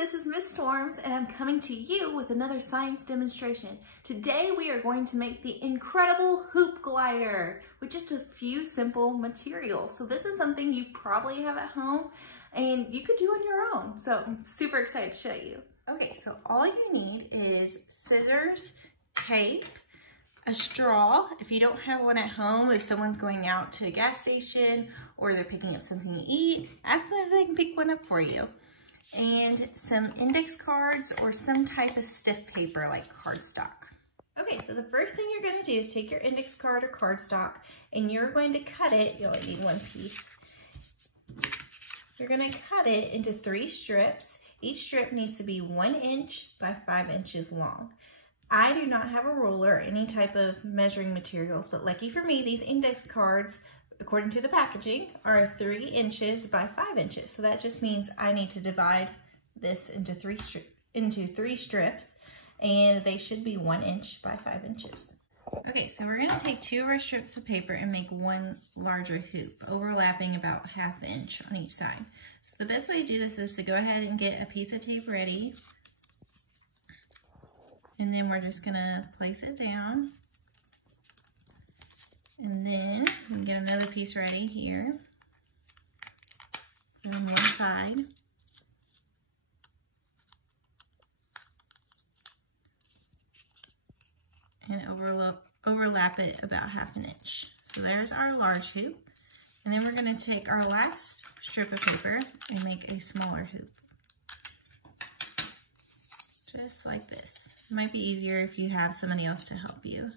this is Miss Storms and I'm coming to you with another science demonstration. Today we are going to make the incredible hoop glider with just a few simple materials. So this is something you probably have at home and you could do on your own. So I'm super excited to show you. Okay, so all you need is scissors, tape, a straw. If you don't have one at home, if someone's going out to a gas station or they're picking up something to eat, ask them if they can pick one up for you. And some index cards or some type of stiff paper like cardstock. Okay, so the first thing you're going to do is take your index card or cardstock and you're going to cut it. You only need one piece. You're going to cut it into 3 strips. Each strip needs to be 1 inch by 5 inches long. I do not have a ruler or any type of measuring materials, but lucky for me, these index cards, according to the packaging, are 3 inches by 5 inches. So that just means I need to divide this into 3 strips, and they should be 1 inch by 5 inches. Okay, so we're gonna take 2 of our strips of paper and make one larger hoop, overlapping about 1/2 inch on each side. So the best way to do this is to go ahead and get a piece of tape ready, and then we're just gonna place it down. And then we can get another piece ready here on one side. And overlap it about 1/2 inch. So there's our large hoop. And then we're gonna take our last strip of paper and make a smaller hoop. Just like this. It might be easier if you have somebody else to help you.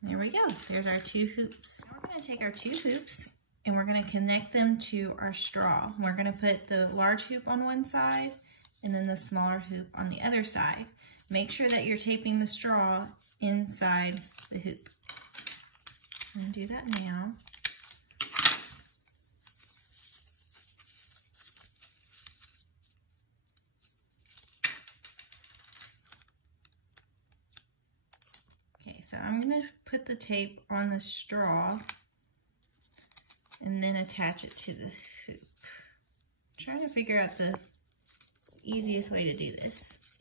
There we go, there's our 2 hoops. Now we're gonna take our 2 hoops and we're gonna connect them to our straw. We're gonna put the large hoop on one side and then the smaller hoop on the other side. Make sure that you're taping the straw inside the hoop. I'm gonna do that now. So I'm going to put the tape on the straw and then attach it to the hoop. I'm trying to figure out the easiest way to do this.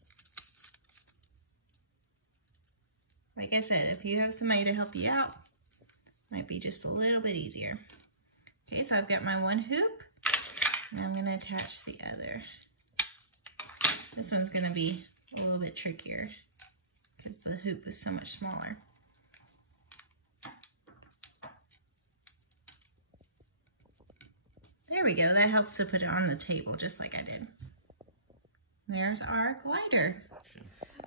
Like I said, if you have somebody to help you out, it might be just a little bit easier. Okay, so I've got my one hoop and I'm going to attach the other. This one's going to be a little bit trickier because the hoop is so much smaller. There we go, that helps to put it on the table just like I did. There's our glider.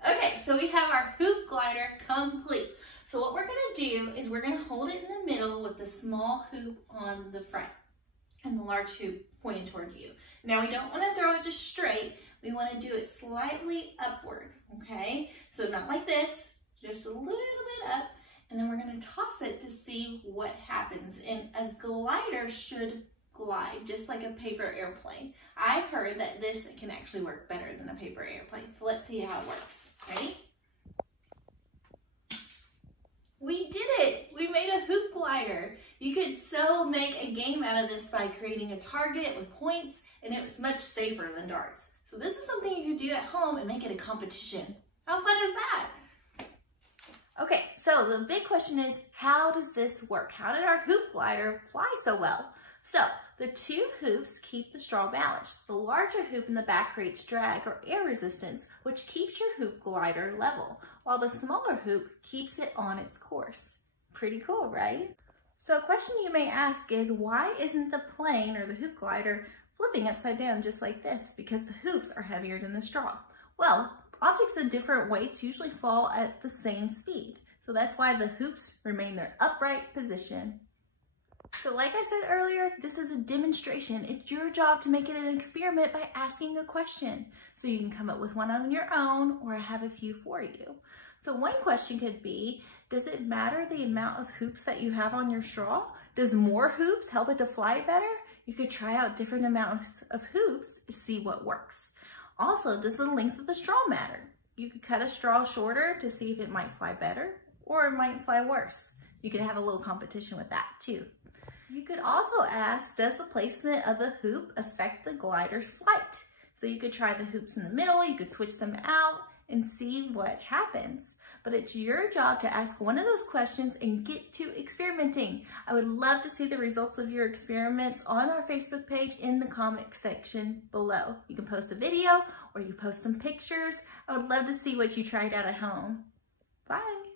Okay, so we have our hoop glider complete. So what we're gonna do is we're gonna hold it in the middle with the small hoop on the front and the large hoop pointing toward you. Now we don't wanna throw it just straight, we wanna do it slightly upward, okay? So not like this, just a little bit up, and then we're gonna toss it to see what happens. And a glider should glide just like a paper airplane. I've heard that this can actually work better than a paper airplane. So let's see how it works. Ready? We did it! We made a hoop glider. You could so make a game out of this by creating a target with points, and it was much safer than darts. So this is something you could do at home and make it a competition. How fun is that? Okay, so the big question is, how does this work? How did our hoop glider fly so well? So the 2 hoops keep the straw balanced. The larger hoop in the back creates drag or air resistance, which keeps your hoop glider level, while the smaller hoop keeps it on its course. Pretty cool, right? So a question you may ask is, why isn't the plane or the hoop glider flipping upside down just like this? Because the hoops are heavier than the straw. Well, objects of different weights usually fall at the same speed. So that's why the hoops remain their upright position. So like I said earlier, this is a demonstration. It's your job to make it an experiment by asking a question. So you can come up with one on your own, or I have a few for you. So one question could be, does it matter the amount of hoops that you have on your straw? Does more hoops help it to fly better? You could try out different amounts of hoops to see what works. Also, does the length of the straw matter? You could cut a straw shorter to see if it might fly better, or it might fly worse. You could have a little competition with that too. You could also ask, does the placement of the hoop affect the glider's flight? So you could try the hoops in the middle, you could switch them out and see what happens. But it's your job to ask one of those questions and get to experimenting. I would love to see the results of your experiments on our Facebook page in the comment section below. You can post a video or you post some pictures. I would love to see what you tried out at home. Bye.